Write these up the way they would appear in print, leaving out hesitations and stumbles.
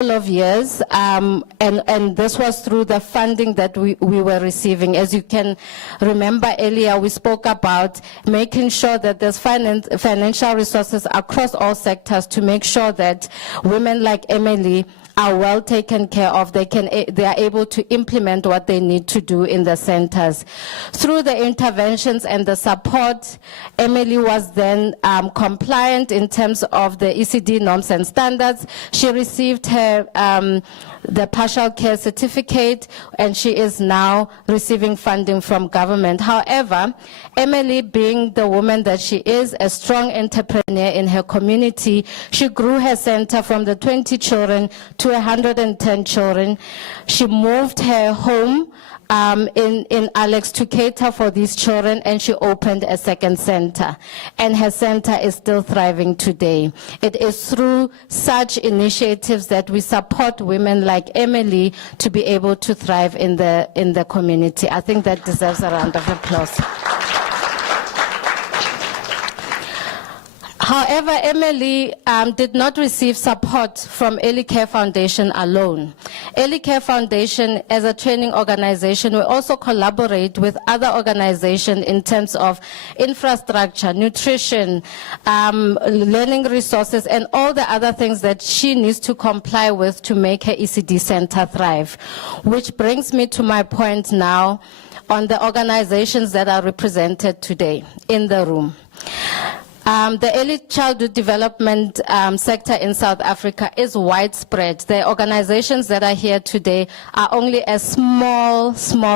of years, and this was through the funding that we were receiving. As you can remember earlier, we spoke about making sure that there's financial resources across all sectors to make sure that women like Emily are well taken care of. They are able to implement what they need to do in the centers. Through the interventions and the support, Emily was then compliant in terms of the ECD norms and standards. She received her the partial care certificate, and she is now receiving funding from government. However, Emily, being the woman that she is, a strong entrepreneur in her community, she grew her center from the 20 children to 110 children. She moved her home in Alex to cater for these children, and she opened a second center, and her center is still thriving today. It is through such initiatives that we support women like Emily to be able to thrive in the community. I think that deserves a round of applause. However, Emily did not receive support from Early Care Foundation alone. Early Care Foundation, as a training organization, we also collaborate with other organizations in terms of infrastructure, nutrition, learning resources, and all the other things that she needs to comply with to make her ECD center thrive. Which brings me to my point now on the organizations that are represented today in the room. The early childhood development sector in South Africa is widespread. The organizations that are here today are only a small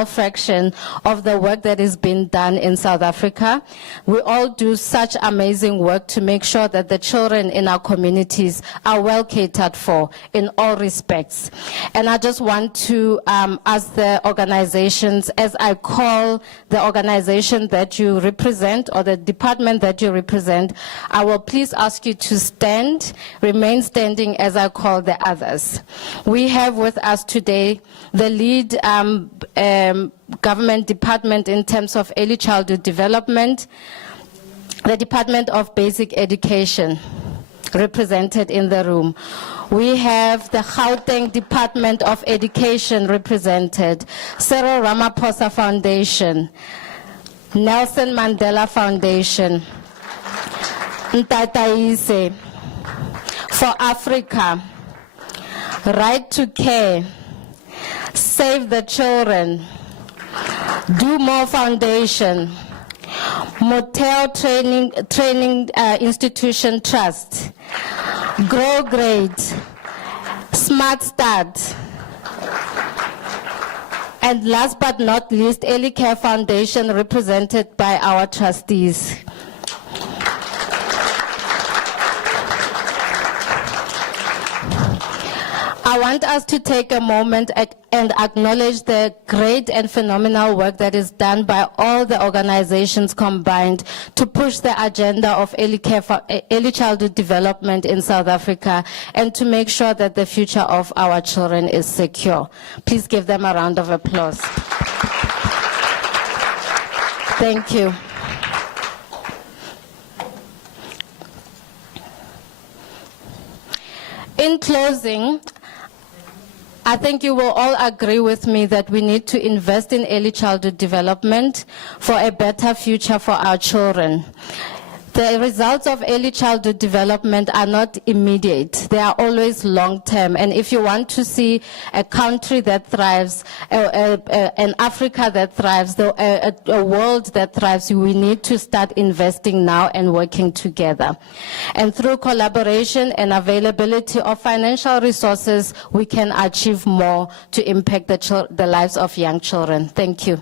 fraction of the work that is being done in South Africa. We all do such amazing work to make sure that the children in our communities are well catered for in all respects. And I just want to ask the organizations, as I call the organization that you represent or the department that you represent, I will please ask you to stand, remain standing as I call the others. We have with us today the lead government department in terms of early childhood development, the Department of Basic Education, represented in the room. We have the Gauteng Department of Education represented, Cyril Ramaphosa Foundation, Nelson Mandela Foundation, Ntataise for Africa, Right to Care, Save the Children, Do More Foundation, Motel Training Institution Trust, Grow Great, Smart Start, and last but not least, Early Care Foundation, represented by our trustees. I want us to take a moment and acknowledge the great and phenomenal work that is done by all the organizations combined to push the agenda of early childhood development in South Africa and to make sure that the future of our children is secure. Please give them a round of applause. Thank you. In closing, I think you will all agree with me that we need to invest in early childhood development for a better future for our children. The results of early childhood development are not immediate. They are always long-term. And if you want to see a country that thrives, an Africa that thrives, a world that thrives, we need to start investing now and working together. And through collaboration and availability of financial resources, we can achieve more to impact the lives of young children. Thank you.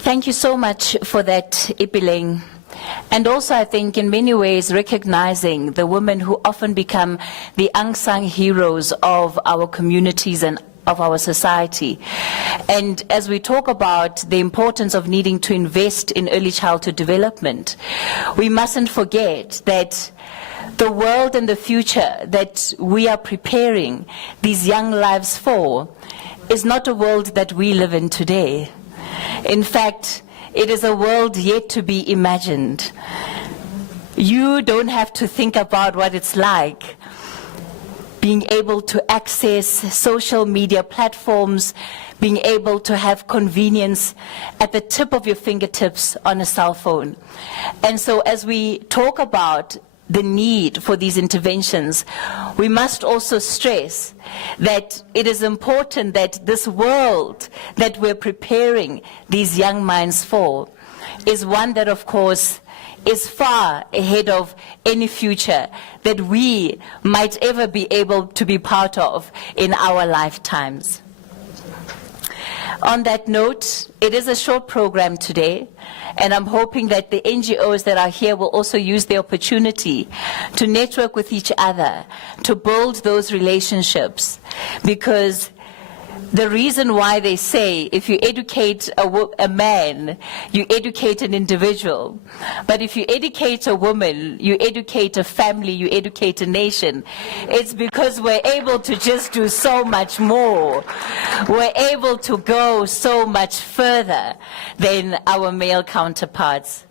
Thank you so much for that, Ipileng. And also, I think, in many ways, recognizing the women who often become the unsung heroes of our communities and of our society. And as we talk about the importance of needing to invest in early childhood development, we mustn't forget that the world and the future that we are preparing these young lives for is not a world that we live in today. In fact, it is a world yet to be imagined. You don't have to think about what it's like being able to access social media platforms, being able to have convenience at the tip of your fingertips on a cell phone. And so as we talk about the need for these interventions, we must also stress that it is important that this world that we're preparing these young minds for is one that, of course, is far ahead of any future that we might ever be able to be part of in our lifetimes. On that note, it is a short program today, and I'm hoping that the NGOs that are here will also use the opportunity to network with each other, to build those relationships, because the reason why they say if you educate a man, you educate an individual. But if you educate a woman, you educate a family, you educate a nation. It's because we're able to just do so much more. We're able to go so much further than our male counterparts.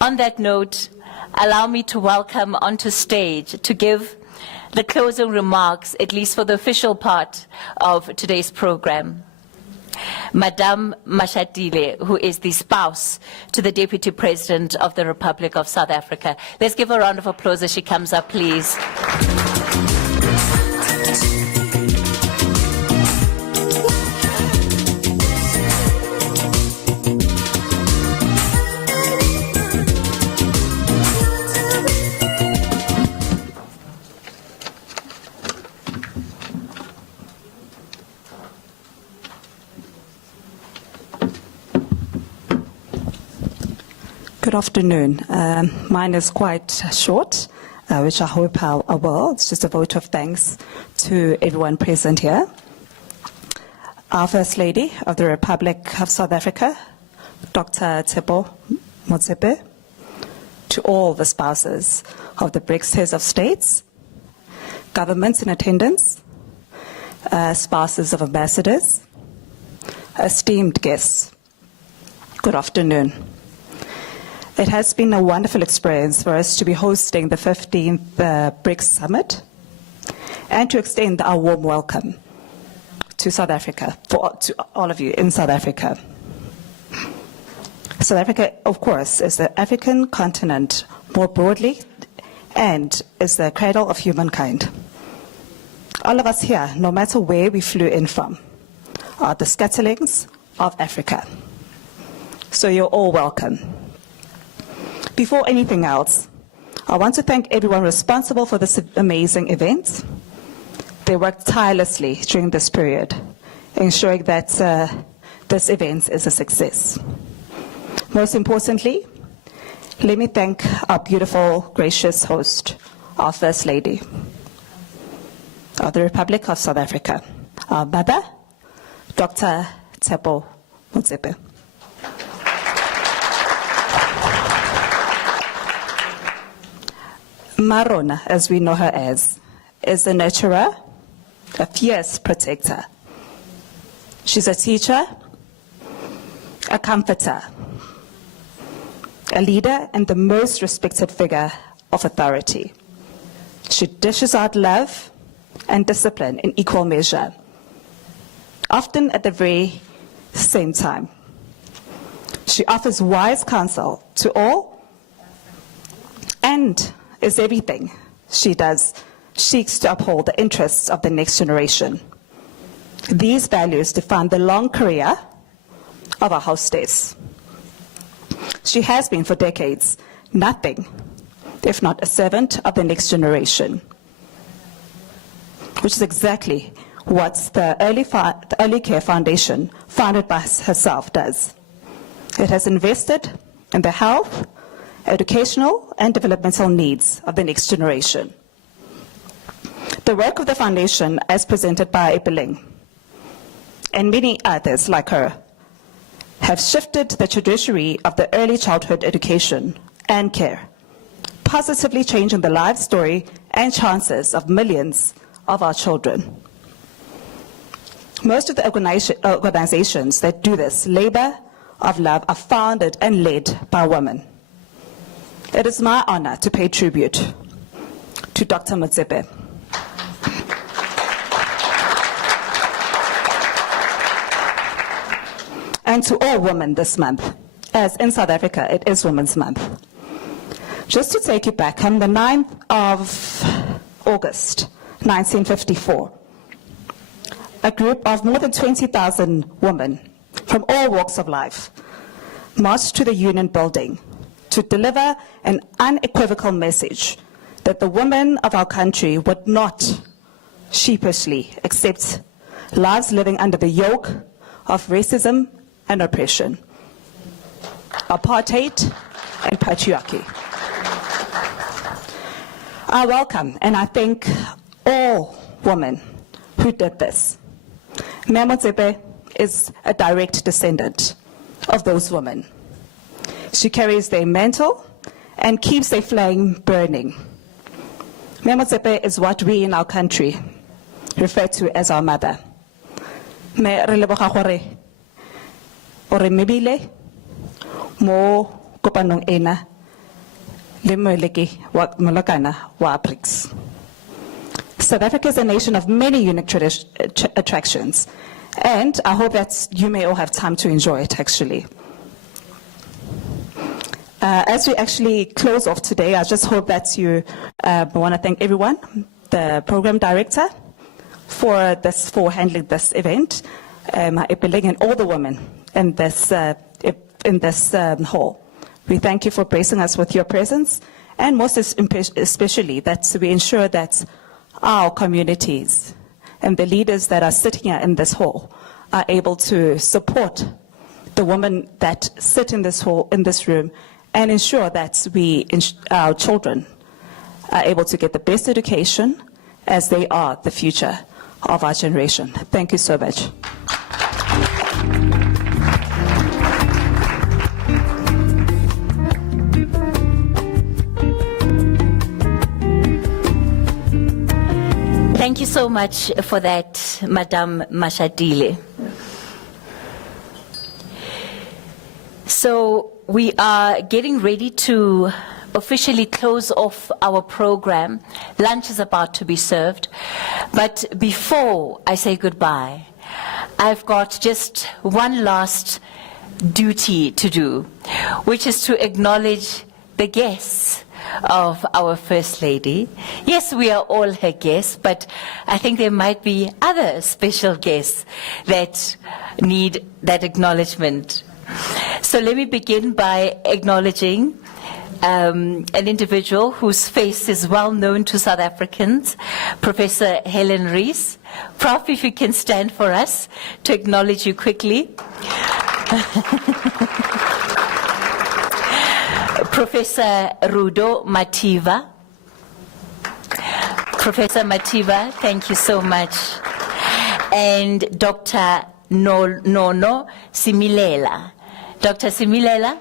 On that note, allow me to welcome onto stage to give the closing remarks, at least for the official part of today's program, Madame Mashatile, who is the spouse to the Deputy President of the Republic of South Africa. Let's give her a round of applause as she comes up, please. Good afternoon. Mine is quite short, which I hope I will. It's just a vote of thanks to everyone present here. Our First Lady of the Republic of South Africa, Dr. Tsepo Motsepe, to all the spouses of the BRICS heads of states, governments in attendance, spouses of ambassadors, esteemed guests, good afternoon. It has been a wonderful experience for us to be hosting the 15th BRICS Summit and to extend our warm welcome to South Africa, to all of you in South Africa. South Africa, of course, is the African continent more broadly and is the cradle of humankind. All of us here, no matter where we flew in from, are the scatterlings of Africa. So you're all welcome. Before anything else, I want to thank everyone responsible for this amazing event. They worked tirelessly during this period, ensuring that this event is a success. Most importantly, let me thank our beautiful, gracious host, our First Lady of the Republic of South Africa, our mother, Dr. Tsepo Motsepe. Marona, as we know her as, is a nurturer, a fierce protector. She's a teacher, a comforter, a leader, and the most respected figure of authority. She dishes out love and discipline in equal measure, often at the very same time. She offers wise counsel to all and is everything she does seeks to uphold the interests of the next generation. These values define the long career of our hostess. She has been for decades nothing if not a servant of the next generation, which is exactly what the Early Care Foundation, founded by herself, does. It has invested in the health, educational, and developmental needs of the next generation. The work of the foundation, as presented by Epeling, and many others like her have shifted the trajectory of the early childhood education and care, positively changing the life story and chances of millions of our children. Most of the organizations that do this labor of love are founded and led by women. It is my honor to pay tribute to Dr. Motsepe. And to all women this month, as in South Africa it is Women's Month. Just to take you back, on the 9th of August, 1954, a group of more than 20,000 women from all walks of life marched to the Union Building to deliver an unequivocal message that the women of our country would not sheepishly accept lives living under the yoke of racism and oppression, apartheid and patriarchy. I welcome and I thank all women who did this. Mama Motsepe is a direct descendant of those women. She carries their mantle and keeps their flame burning. Mama Motsepe is what we in our country refer to as our mother. Me re leboga gore o re mebile mo kopanong ena le moeleki wa molekana wa BRICS. South Africa is a nation of many unique attractions, and I hope that you may all have time to enjoy it, actually. As we actually close off today, I just hope that you want to thank everyone, the program director, for handling this event, and all the women in this hall. We thank you for gracing us with your presence, and most especially that we ensure that our communities and the leaders that are sitting here in this hall are able to support the women that sit in this hall, in this room, and ensure that our children are able to get the best education, as they are the future of our generation. Thank you so much. Thank you so much for that, Madame Mashadile. So we are getting ready to officially close off our program. Lunch is about to be served. But before I say goodbye, I've got just one last duty to do, which is to acknowledge the guests of our First Lady. Yes, we are all her guests, but I think there might be other special guests that need that acknowledgement. So let me begin by acknowledging an individual whose face is well known to South Africans, Professor Helen Rees. Prof, if you can stand for us to acknowledge you quickly. Professor Rudo Mativa. Professor Mativa, thank you so much. And Dr. Nono Similela. Dr. Similela,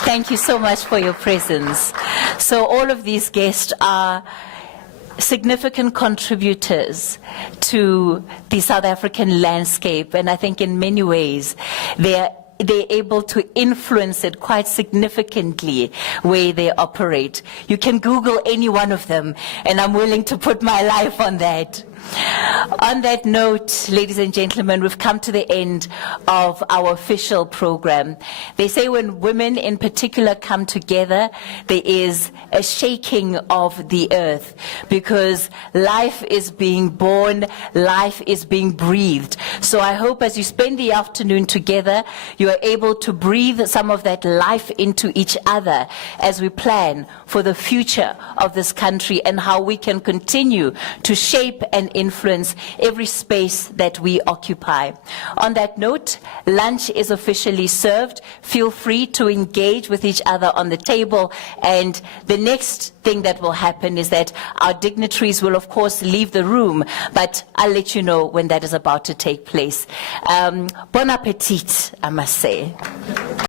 thank you so much for your presence. So all of these guests are significant contributors to the South African landscape, and I think in many ways they're able to influence it quite significantly where they operate. You can Google any one of them, and I'm willing to put my life on that. On that note, ladies and gentlemen, we've come to the end of our official program. They say when women in particular come together, there is a shaking of the earth, because life is being born, life is being breathed. So I hope as you spend the afternoon together, you are able to breathe some of that life into each other as we plan for the future of this country and how we can continue to shape and influence every space that we occupy. On that note, lunch is officially served. Feel free to engage with each other on the table, and the next thing that will happen is that our dignitaries will of course leave the room, but I'll let you know when that is about to take place. Bon appetit, I must say.